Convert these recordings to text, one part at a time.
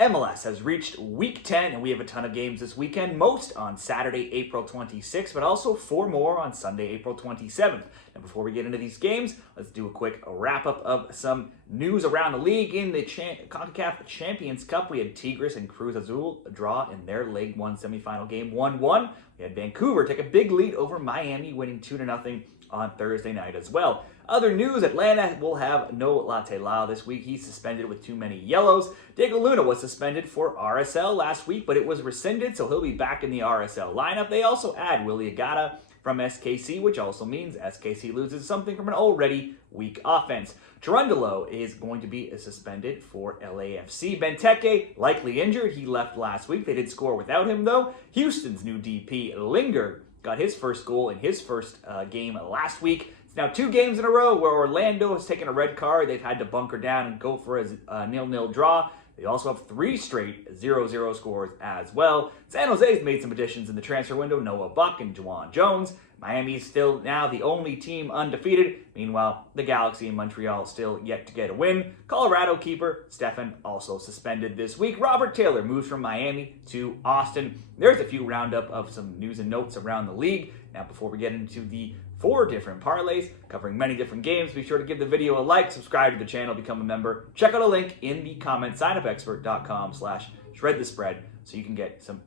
MLS has reached Week 10, and we have a ton of games this weekend, most on Saturday, April 26th, but also 4 more on Sunday, April 27th. And before we get into these games, let's do a quick wrap-up of some news around the league. In the CONCACAF Champions Cup, we had Tigres and Cruz Azul draw in their League 1 semifinal game 1-1. We had Vancouver take a big lead over Miami, winning 2-0 on Thursday night as well. Other news, Atlanta will have no Latte Lau this week. He's suspended with too many yellows. Diego Luna was suspended for RSL last week, but it was rescinded, so he'll be back in the RSL lineup. They also add Willie Agata from SKC, which also means SKC loses something from an already weak offense. Cherundolo is going to be suspended for LAFC. Benteke, likely injured. He left last week. They did score without him, though. Houston's new DP, Linger, got his first goal in his first game last week. It's now 2 games in a row where Orlando has taken a red card. They've had to bunker down and go for a 0-0 draw. They also have 3 straight 0-0 scores as well. San Jose's made some additions in the transfer window, Noah Buck and Juwan Jones. Miami is still now the only team undefeated. Meanwhile, the Galaxy and Montreal still yet to get a win. Colorado keeper Stefan also suspended this week. Robert Taylor moves from Miami to Austin. There's a few roundup of some news and notes around the league. Now, before we get into the 4 different parlays covering many different games, be sure to give the video a like, subscribe to the channel, become a member. Check out a link in the comments, signupexpert.com/shredthespread, so you can get some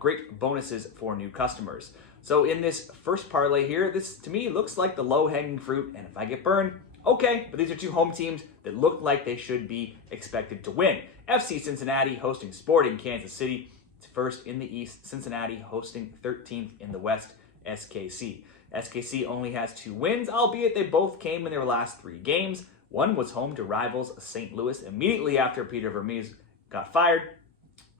great bonuses for new customers. So in this first parlay here, this to me looks like the low-hanging fruit, and if I get burned, okay, but these are 2 home teams that look like they should be expected to win. FC Cincinnati hosting Sporting Kansas City. It's first in the East. Cincinnati hosting 13th in the West, SKC. SKC only has 2 wins, albeit they both came in their last 3 games. One was home to rivals St. Louis immediately after Peter Vermees got fired,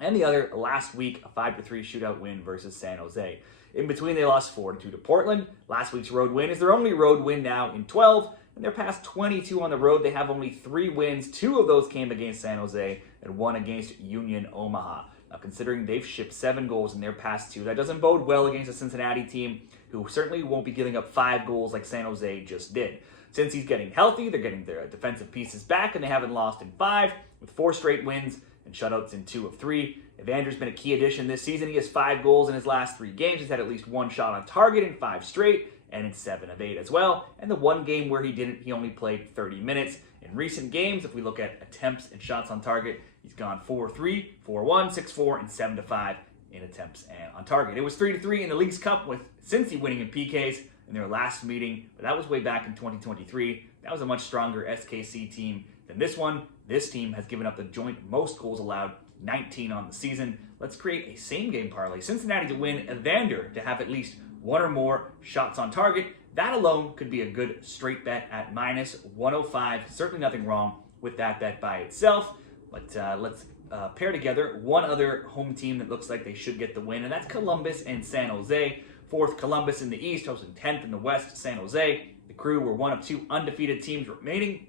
and the other last week, a 5-3 shootout win versus San Jose. In between, they lost 4-2 to Portland. Last week's road win is their only road win now in 12, and they're past 22 on the road. They have only 3 wins. 2 of those came against San Jose and 1 against Union Omaha. Now, considering they've shipped 7 goals in their past 2, that doesn't bode well against a Cincinnati team who certainly won't be giving up 5 goals like San Jose just did. Since he's getting healthy, they're getting their defensive pieces back, and they haven't lost in 5, with 4 straight wins and shutouts in 2 of 3. Evander's been a key addition this season. He has 5 goals in his last 3 games. He's had at least 1 shot on target in 5 straight, and in 7 of 8 as well. And the 1 game where he didn't, he only played 30 minutes. In recent games, if we look at attempts and shots on target, he's gone 4-3, 4-1, 6-4, and 7-5 in attempts and on target. It was 3-3 in the League's Cup with Cincy winning in PKs in their last meeting, but that was way back in 2023. That was a much stronger SKC team than this one. This team has given up the joint most goals allowed, 19 on the season. Let's create a same-game parlay. Cincinnati to win, Evander to have at least 1 or more shots on target. That alone could be a good straight bet at -105. Certainly nothing wrong with that bet by itself. But let's pair together one other home team that looks like they should get the win, and that's Columbus and San Jose. 4th Columbus in the East, hosting 10th in the West, San Jose. The Crew were one of 2 undefeated teams remaining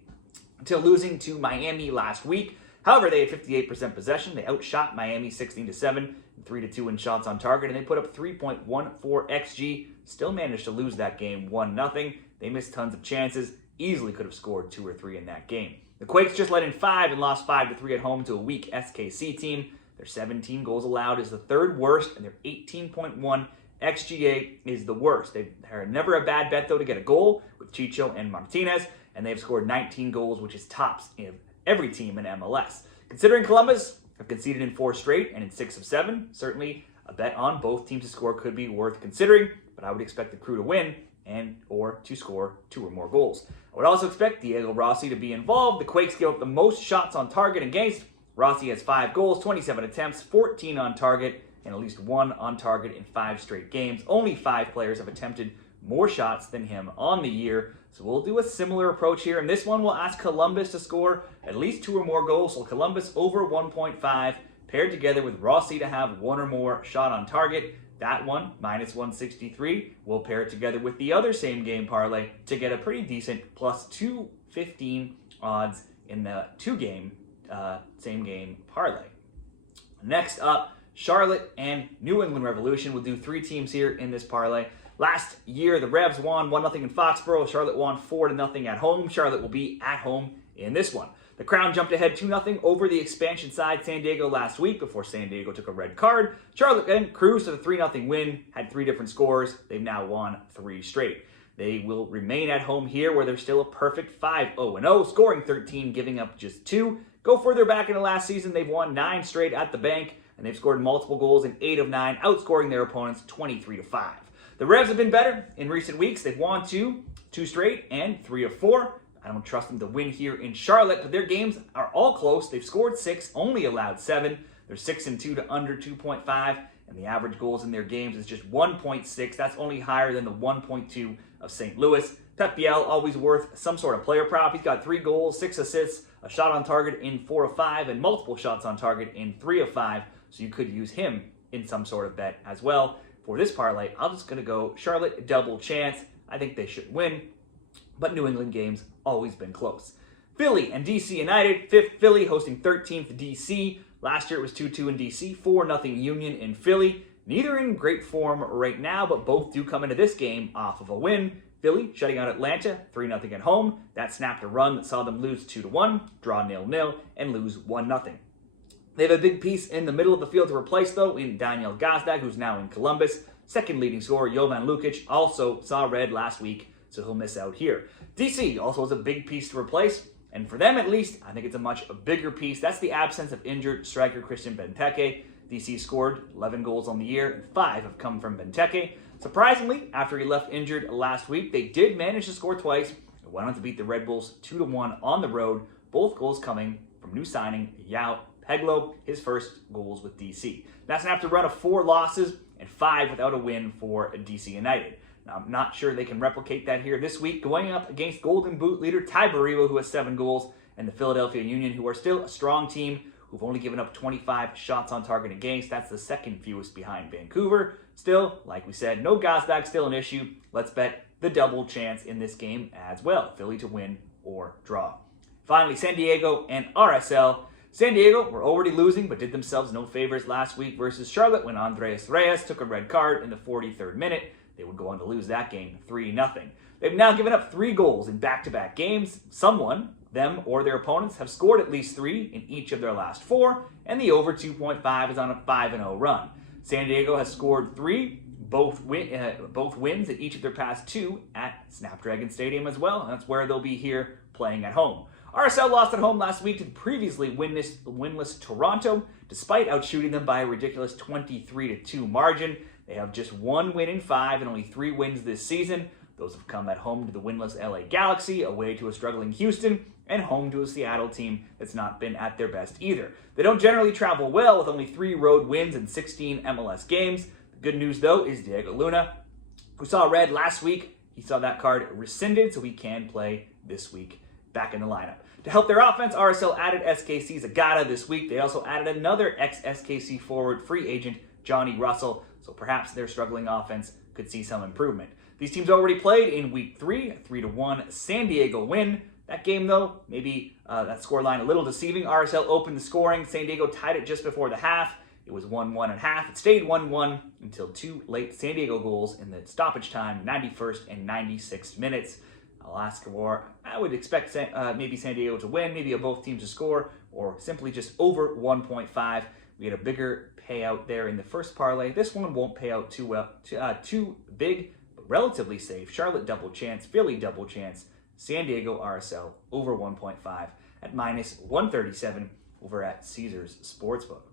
until losing to Miami last week. However, they had 58% possession. They outshot Miami 16-7, 3-2 in shots on target, and they put up 3.14 XG. Still managed to lose that game 1-0. They missed tons of chances. Easily could have scored 2 or 3 in that game. The Quakes just let in 5 and lost 5-3 at home to a weak SKC team. Their 17 goals allowed is the 3rd worst, and their 18.1 XGA is the worst. They're never a bad bet, though, to get a goal with Chicho and Martinez, and they've scored 19 goals, which is tops in every team in MLS. Considering Columbus have conceded in 4 straight and in 6 of 7, certainly a bet on both teams to score could be worth considering, but I would expect the Crew to win and or to score 2 or more goals. I would also expect Diego Rossi to be involved. The Quakes give up the most shots on target against. Rossi has 5 goals, 27 attempts, 14 on target, and at least 1 on target in 5 straight games. Only 5 players have attempted more shots than him on the year. So we'll do a similar approach here. And this one will ask Columbus to score at least 2 or more goals. So Columbus over 1.5 paired together with Rossi to have 1 or more shot on target. That one, -163, will pair it together with the other same game parlay to get a pretty decent +215 odds in the 2-game same game parlay. Next up, Charlotte and New England Revolution. We'll do 3 teams here in this parlay. Last year, the Revs won 1-0 in Foxborough. Charlotte won 4-0 at home. Charlotte will be at home in this one. The Crown jumped ahead 2-0 over the expansion side San Diego last week before San Diego took a red card. Charlotte then cruised to the 3-0 win, had 3 different scores. They've now won 3 straight. They will remain at home here where they're still a perfect 5-0-0, scoring 13, giving up just 2. Go further back into last season, they've won 9 straight at the bank, and they've scored multiple goals in 8 of 9, outscoring their opponents 23-5. The Revs have been better in recent weeks. They've won 2 straight, and 3 of 4. I don't trust them to win here in Charlotte, but their games are all close. They've scored 6, only allowed 7. They're 6-2 to under 2.5, and the average goals in their games is just 1.6. That's only higher than the 1.2 of St. Louis. Pep Biel, always worth some sort of player prop. He's got 3 goals, 6 assists, a shot on target in 4 of 5, and multiple shots on target in 3 of 5. So you could use him in some sort of bet as well. For this parlay, I'm just going to go Charlotte double chance. I think they should win, but New England games always been close. Philly and DC United. 5th Philly hosting 13th DC. Last year it was 2-2 in DC, 4-0 Union in Philly. Neither in great form right now, but both do come into this game off of a win. Philly shutting out Atlanta 3-0 at home. That snapped a run that saw them lose 2-1, draw 0-0, and lose 1-0. They have a big piece in the middle of the field to replace, though, in Daniel Gazdag, who's now in Columbus. Second leading scorer, Jovan Lukic, also saw red last week, so he'll miss out here. DC also has a big piece to replace, and for them at least, I think it's a much bigger piece. That's the absence of injured striker Christian Benteke. DC scored 11 goals on the year, and 5 have come from Benteke. Surprisingly, after he left injured last week, they did manage to score twice and went on to beat the Red Bulls 2-1 on the road, both goals coming from new signing Yao Peglo, his first goals with DC. That's after a run of 4 losses and 5 without a win for DC United. Now, I'm not sure they can replicate that here this week, going up against Golden Boot leader Ty Bariwa, who has 7 goals, and the Philadelphia Union, who are still a strong team, who've only given up 25 shots on target against. That's the second fewest behind Vancouver. Still, like we said, no Gazdag, still an issue. Let's bet the double chance in this game as well. Philly to win or draw. Finally, San Diego and RSL. San Diego were already losing, but did themselves no favors last week versus Charlotte when Andres Reyes took a red card in the 43rd minute. They would go on to lose that game 3-0. They've now given up 3 goals in back-to-back games. Someone, them or their opponents, have scored at least 3 in each of their last 4, and the over 2.5 is on a 5-0 run. San Diego has scored 3, both wins in each of their past 2 at Snapdragon Stadium as well, and that's where they'll be here playing at home. RSL lost at home last week to the previously winless Toronto, despite outshooting them by a ridiculous 23-2 margin. They have just 1 win in 5 and only 3 wins this season. Those have come at home to the winless LA Galaxy, away to a struggling Houston, and home to a Seattle team that's not been at their best either. They don't generally travel well, with only 3 road wins in 16 MLS games. The good news, though, is Diego Luna, who saw red last week. He saw that card rescinded, so he can play this week back in the lineup. To help their offense, RSL added SKC's Agata this week. They also added another ex-SKC forward free agent, Johnny Russell, so perhaps their struggling offense could see some improvement. These teams already played in Week 3, a 3-1 San Diego win. That game, though, maybe that scoreline a little deceiving. RSL opened the scoring. San Diego tied it just before the half. It was 1-1 at half. It stayed 1-1 until 2 late San Diego goals in the stoppage time, 91st and 96th minutes. I'll ask for, I would expect maybe San Diego to win, maybe both teams to score, or simply just over 1.5. We had a bigger payout there in the first parlay. This one won't pay out too well, too big, but relatively safe. Charlotte double chance, Philly double chance, San Diego RSL over 1.5 at minus 137 over at Caesars Sportsbook.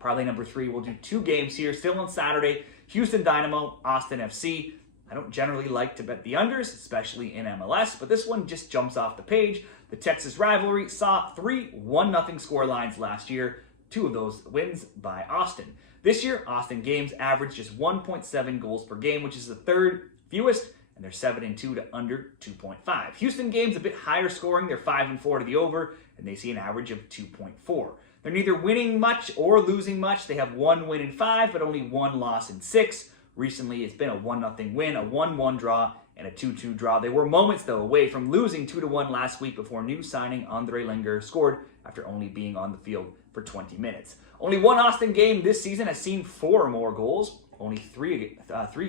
Parlay number 3, we'll do 2 games here, still on Saturday. Houston Dynamo, Austin FC. I don't generally like to bet the unders, especially in MLS, but this one just jumps off the page. The Texas rivalry saw 3 1-0 score lines last year, 2 of those wins by Austin. This year, Austin games average just 1.7 goals per game, which is the 3rd fewest, and they're 7-2 to under 2.5. Houston games a bit higher scoring, they're 5-4 to the over, and they see an average of 2.4. They're neither winning much or losing much. They have 1 win in 5, but only 1 loss in 6. Recently, it's been a 1-0 win, a 1-1 draw, and a 2-2 draw. They were moments, though, away from losing 2-1 last week before new signing Andre Linger scored after only being on the field for 20 minutes. Only 1 Austin game this season has seen 4 or more goals. Only 3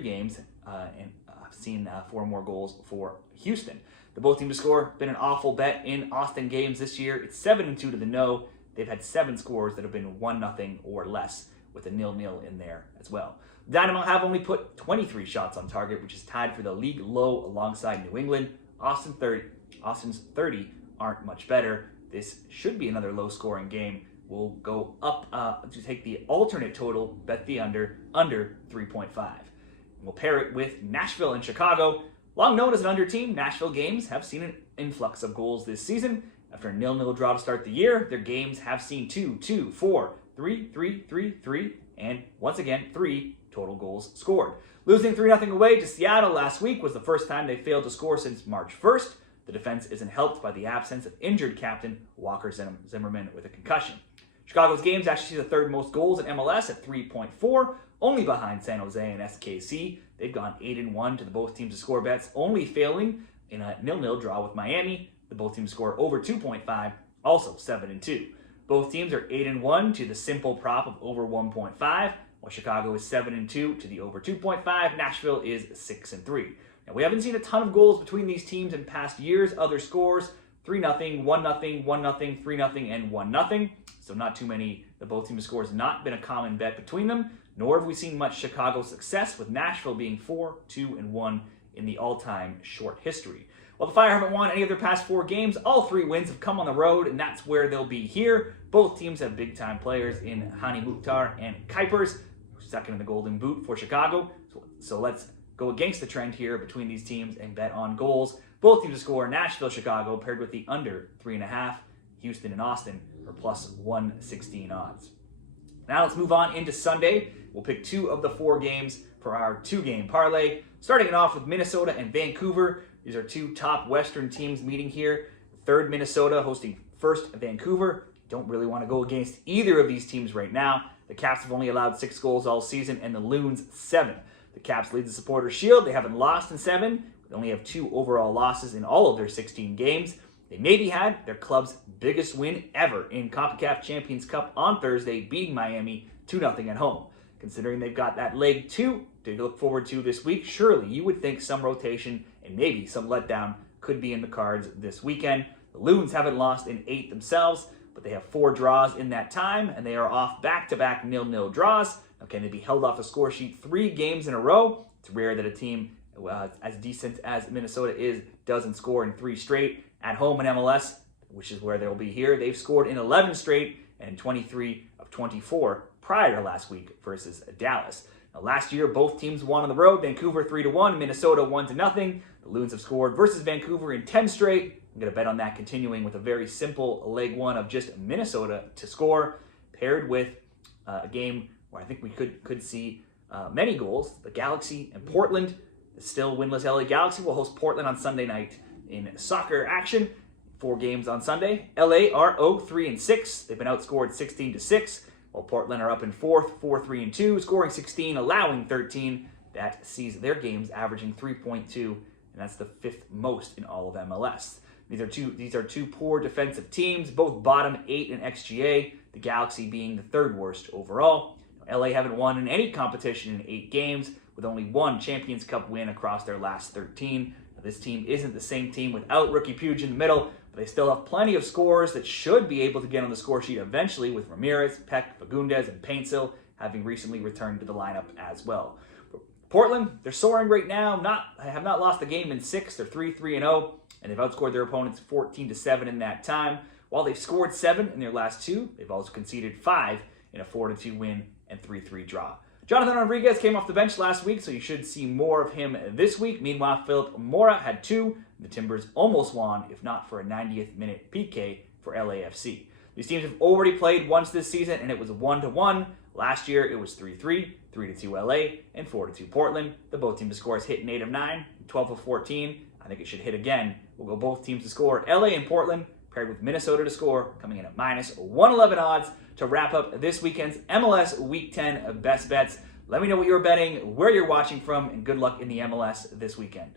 games seen 4 more goals for Houston. The both teams to score, been an awful bet in Austin games this year. It's 7-2 to the no. They've had 7 scores that have been 1-0 or less, with a 0-0 in there as well. Dynamo have only put 23 shots on target, which is tied for the league low alongside New England. Austin's 30 aren't much better. This should be another low-scoring game. We'll go up to take the alternate total, bet the under 3.5. We'll pair it with Nashville and Chicago. Long known as an under team, Nashville games have seen an influx of goals this season. After a 0-0 draw to start the year, their games have seen 2, 4, 3, and once again, 3 total goals scored. Losing 3-0 away to Seattle last week was the first time they failed to score since March 1st. The defense isn't helped by the absence of injured captain Walker Zimmerman with a concussion. Chicago's games actually see the 3rd most goals in MLS at 3.4, only behind San Jose and SKC. They've gone 8-1 to the both teams to score bets, only failing in a 0-0 draw with Miami. The both teams score over 2.5, also 7-2. Both teams are 8-1 to the simple prop of over 1.5, while Chicago is 7-2 to the over 2.5. Nashville is 6-3. Now, we haven't seen a ton of goals between these teams in past years. Other scores, 3-0, 1-0, 1-0, 3-0, and 1-0. So not too many. The both teams' scores has not been a common bet between them, nor have we seen much Chicago success, with Nashville being 4-2-1 in the all-time short history. While the Fire haven't won any of their past 4 games, all 3 wins have come on the road, and that's where they'll be here. Both teams have big-time players in Hani Mukhtar and Kuipers, second in the Golden Boot for Chicago. So let's go against the trend here between these teams and bet on goals. Both teams to score, Nashville, Chicago, paired with the under 3.5, Houston and Austin for plus 116 odds. Now let's move on into Sunday. We'll pick 2 of the 4 games for our 2-game parlay. Starting it off with Minnesota and Vancouver. These are 2 top Western teams meeting here. 3rd Minnesota hosting 1st Vancouver. Don't really want to go against either of these teams right now. The Caps have only allowed 6 goals all season, and the Loons 7. The Caps lead the Supporters' Shield. They haven't lost in 7. They only have 2 overall losses in all of their 16 games. They maybe had their club's biggest win ever in CONCACAF Champions Cup on Thursday, beating Miami 2-0 at home. Considering they've got that leg 2 to look forward to this week, surely you would think some rotation and maybe some letdown could be in the cards this weekend. The Loons haven't lost in 8 themselves, but they have 4 draws in that time, and they are off back-to-back 0-0 draws. Now, can they be held off the score sheet 3 games in a row? It's rare that a team as decent as Minnesota is doesn't score in 3 straight. At home in MLS, which is where they'll be here, they've scored in 11 straight and 23 of 24 prior to last week versus Dallas. Now, last year, both teams won on the road. Vancouver 3-1, Minnesota 1-0. The Loons have scored versus Vancouver in 10 straight. I'm going to bet on that continuing with a very simple leg 1 of just Minnesota to score, paired with a game where I think we could see many goals. The Galaxy and Portland. The still winless LA Galaxy will host Portland on Sunday night in soccer action. 4 games on Sunday. LA are 0-3-6. They've been outscored 16-6, while Portland are up in 4th, 4-3-2, scoring 16, allowing 13. That sees their games averaging 3.2, and that's the 5th most in all of MLS. These are two poor defensive teams, both bottom 8 in XGA, the Galaxy being the 3rd worst overall. LA haven't won in any competition in 8 games, with only 1 Champions Cup win across their last 13. Now, this team isn't the same team without Rookie Puig in the middle, but they still have plenty of scores that should be able to get on the score sheet eventually, with Ramirez, Peck, Fagundes, and Paintsill having recently returned to the lineup as well. For Portland, they're soaring right now. Have not lost a game in 6. They're 3-3-0, and they've outscored their opponents 14-7 in that time. While they've scored 7 in their last 2, they've also conceded 5 in a 4-2 win and 3-3 draw. Jonathan Rodriguez came off the bench last week, so you should see more of him this week. Meanwhile, Philip Mora had 2. The Timbers almost won, if not for a 90th minute PK for LAFC. These teams have already played once this season, and it was 1-1. Last year, it was 3-3, 3-2 LA, and 4-2 Portland. The both teams' scores hit in 8 of 9, 12 of 14. I think it should hit again. We'll go both teams to score. LA and Portland, paired with Minnesota to score, coming in at minus 111 odds to wrap up this weekend's MLS Week 10 Best Bets. Let me know what you're betting, where you're watching from, and good luck in the MLS this weekend.